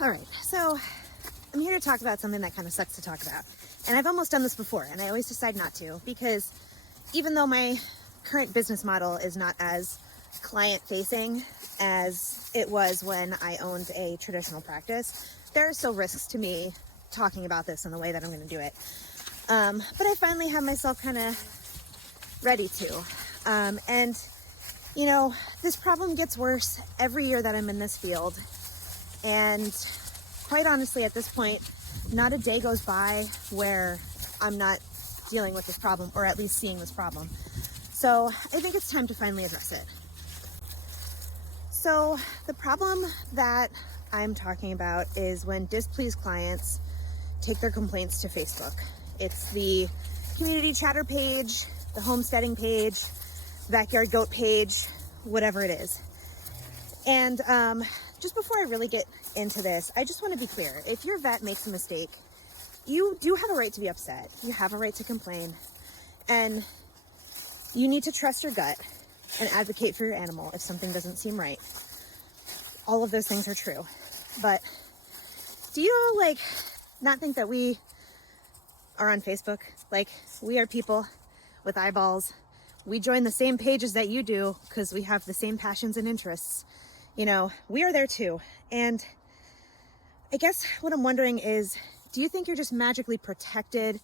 All right, so I'm here to talk about something that kind of sucks to talk about. And I've almost done this before, and I always decide not to, because even though my current business model is not as client-facing as it was when I owned a traditional practice, there are still risks to me talking about this in the way that I'm going to do it. But I finally have myself kind of ready to. And, you know, this problem gets worse every year that I'm in this field. And quite honestly, at this point, not a day goes by where I'm not dealing with this problem, or at least seeing this problem. So I think it's time to finally address it. So the problem that I'm talking about is when displeased clients take their complaints to Facebook. It's the community chatter page, the homesteading page, backyard goat page, whatever it is. And just before I really get into this, I just want to be clear. If your vet makes a mistake, you do have a right to be upset. You have a right to complain. And you need to trust your gut and advocate for your animal if something doesn't seem right. All of those things are true. But do you all, like, not think that we are on Facebook? Like, we are people with eyeballs. We join the same pages that you do because we have the same passions and interests. You know, we are there too. And I guess what I'm wondering is, do you think you're just magically protected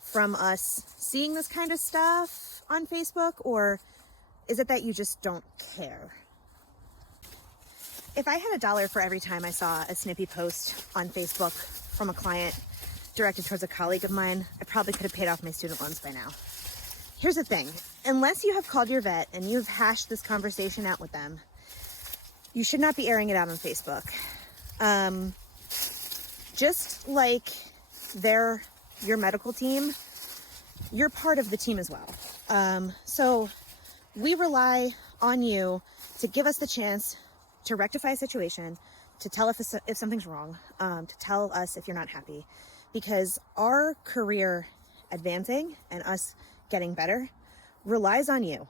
from us seeing this kind of stuff on Facebook? Or is it that you just don't care? If I had $1 for every time I saw a snippy post on Facebook from a client directed towards a colleague of mine, I probably could have paid off my student loans by now. Here's the thing. Unless you have called your vet and you've hashed this conversation out with them, you should not be airing it out on Facebook. Just like they're your medical team, you're part of the team as well. So we rely on you to give us the chance to rectify a situation, to tell if something's wrong, to tell us if you're not happy, because our career advancing and us getting better relies on you.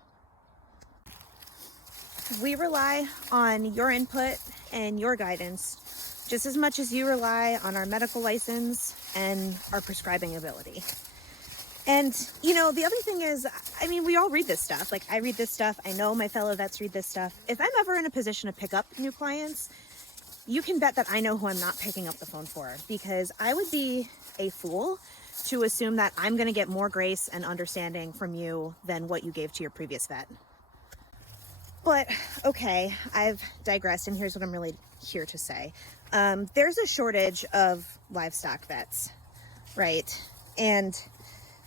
We rely on your input and your guidance just as much as you rely on our medical license and our prescribing ability. And, you know, the other thing is, I mean, we all read this stuff. Like, I read this stuff. I know my fellow vets read this stuff. If I'm ever in a position to pick up new clients, you can bet that I know who I'm not picking up the phone for, because I would be a fool to assume that I'm going to get more grace and understanding from you than what you gave to your previous vet. But, okay, I've digressed, and here's what I'm really here to say. There's a shortage of livestock vets, right? And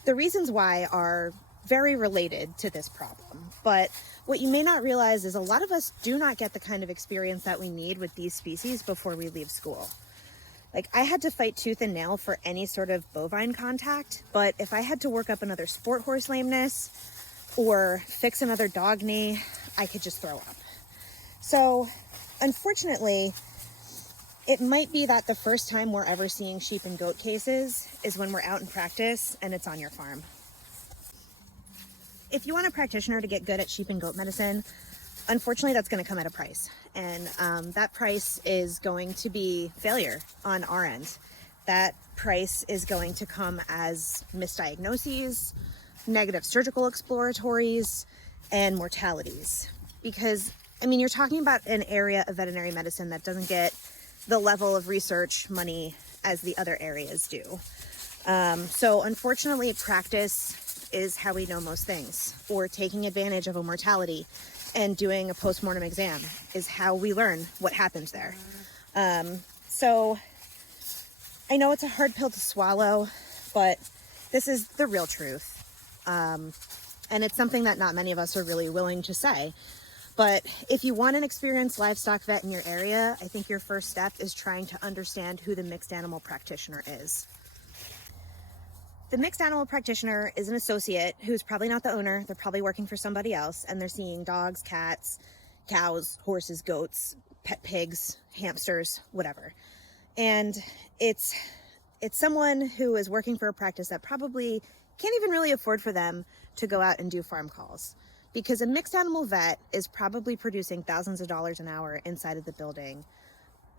the reasons why are very related to this problem. But what you may not realize is a lot of us do not get the kind of experience that we need with these species before we leave school. Like, I had to fight tooth and nail for any sort of bovine contact, but if I had to work up another sport horse lameness or fix another dog knee, I could just throw up. So, unfortunately, it might be that the first time we're ever seeing sheep and goat cases is when we're out in practice and it's on your farm. If you want a practitioner to get good at sheep and goat medicine, unfortunately, that's going to come at a price. And that price is going to be failure on our end. That price is going to come as misdiagnoses, negative surgical exploratories, and mortalities. Because, I mean, you're talking about an area of veterinary medicine that doesn't get the level of research money as the other areas do. So unfortunately, practice is how we know most things, or taking advantage of a mortality and doing a post-mortem exam is how we learn what happens there. So I know it's a hard pill to swallow, but this is the real truth. And it's something that not many of us are really willing to say. But if you want an experienced livestock vet in your area, I think your first step is trying to understand who the mixed animal practitioner is. The mixed animal practitioner is an associate who's probably not the owner. They're probably working for somebody else, and they're seeing dogs, cats, cows, horses, goats, pet pigs, hamsters, whatever. And it's someone who is working for a practice that probably can't even really afford for them to go out and do farm calls. Because a mixed animal vet is probably producing thousands of dollars an hour inside of the building,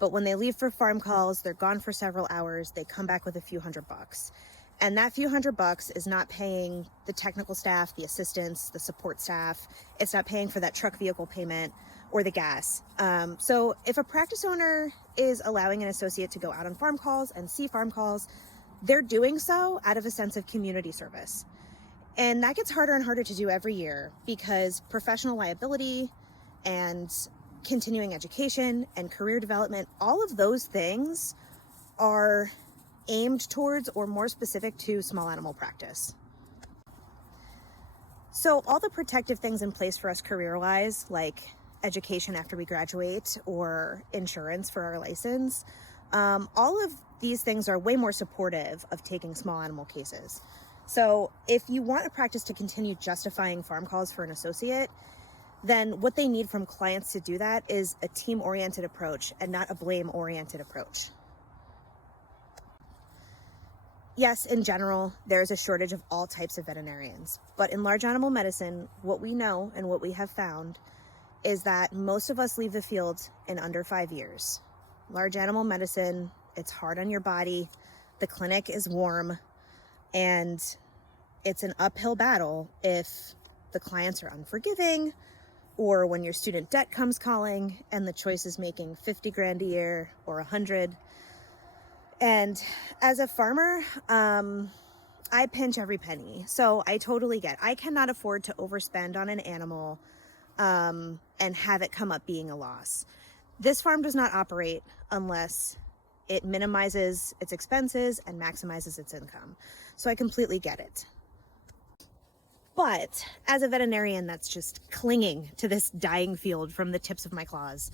But when they leave for farm calls, they're gone for several hours, they come back with a few $100. And that few $100 is not paying the technical staff, the assistants, the support staff. It's not paying for that truck vehicle payment or the gas. So if a practice owner is allowing an associate to go out on farm calls and see farm calls, they're doing so out of a sense of community service. And that gets harder and harder to do every year because professional liability and continuing education and career development, all of those things are aimed towards or more specific to small animal practice. So all the protective things in place for us career-wise, like education after we graduate or insurance for our license, all of these things are way more supportive of taking small animal cases. So if you want a practice to continue justifying farm calls for an associate, then what they need from clients to do that is a team-oriented approach and not a blame-oriented approach. Yes, in general, there's a shortage of all types of veterinarians, but in large animal medicine, what we know and what we have found is that most of us leave the field in under 5 years. Large animal medicine, it's hard on your body, the clinic is warm, and it's an uphill battle if the clients are unforgiving or when your student debt comes calling and the choice is making 50 grand a year or 100. And as a farmer, I pinch every penny. So I totally get, I cannot afford to overspend on an animal and have it come up being a loss. This farm does not operate unless it minimizes its expenses and maximizes its income. So I completely get it. But as a veterinarian that's just clinging to this dying field from the tips of my claws,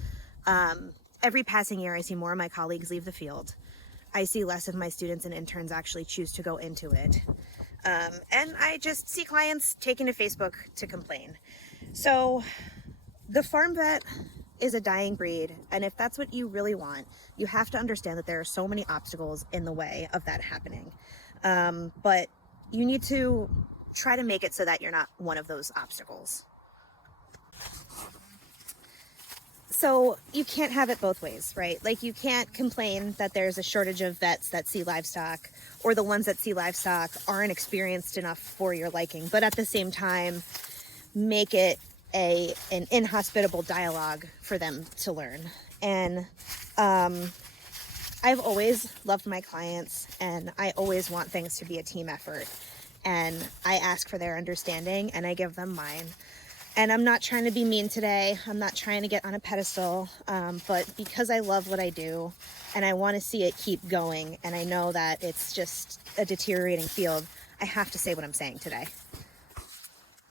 every passing year I see more of my colleagues leave the field. I see less of my students and interns actually choose to go into it. And I just see clients taking to Facebook to complain. So the farm vet is a dying breed, and if that's what you really want, you have to understand that there are so many obstacles in the way of that happening. But you need to try to make it so that you're not one of those obstacles. So you can't have it both ways, right? Like you can't complain that there's a shortage of vets that see livestock, or the ones that see livestock aren't experienced enough for your liking, but at the same time, make it an inhospitable dialogue for them to learn. And I've always loved my clients, and I always want things to be a team effort. And I ask for their understanding, and I give them mine. And I'm not trying to be mean today. I'm not trying to get on a pedestal, but because I love what I do and I want to see it keep going, and I know that it's just a deteriorating field, I have to say what I'm saying today.